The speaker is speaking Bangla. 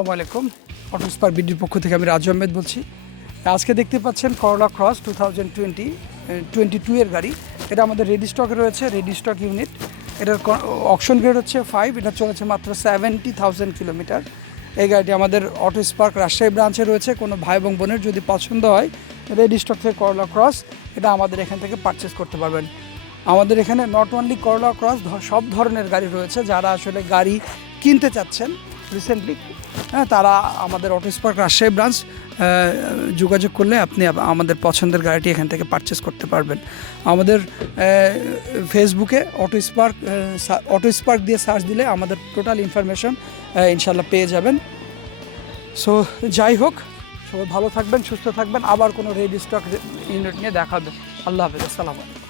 আসসালামু আলাইকুম। অটোস্পার বিডির পক্ষ থেকে আমি রাজু আহমেদ বলছি। আজকে দেখতে পাচ্ছেন করলা ক্রস 2022 এর গাড়ি। এটা আমাদের রেডি স্টকে রয়েছে, রেডি স্টক ইউনিট। এটার অকশন গ্রেড হচ্ছে 5। এটা চলেছে মাত্র 70,000 কিলোমিটার। এই গাড়িটি আমাদের অটো স্পার্ক রাজশাহী ব্রাঞ্চে রয়েছে। কোনো ভাই এবং বোনের যদি পছন্দ হয় রেডি স্টক থেকে করলা ক্রস, এটা আমাদের এখান থেকে পারচেস করতে পারবেন। আমাদের এখানে নট অনলি করলা ক্রস, সব ধরনের গাড়ি রয়েছে। যারা আসলে গাড়ি কিনতে চাচ্ছেন রিসেন্টলি, তারা আমাদের অটো স্পার্ক রাজশাহী ব্রাঞ্চ যোগাযোগ করলে আপনি আমাদের পছন্দের গাড়িটি এখান থেকে পারচেস করতে পারবেন। আমাদের ফেসবুকে অটো স্পার্ক দিয়ে সার্চ দিলে আমাদের টোটাল ইনফরমেশন ইনশাল্লাহ পেয়ে যাবেন। সো যাই হোক, সবাই ভালো থাকবেন, সুস্থ থাকবেন। আবার কোনো রেডি স্টক ইউনিট নিয়ে দেখা হবে। আল্লাহ হাফেজ, আসসালামু আলাইকুম।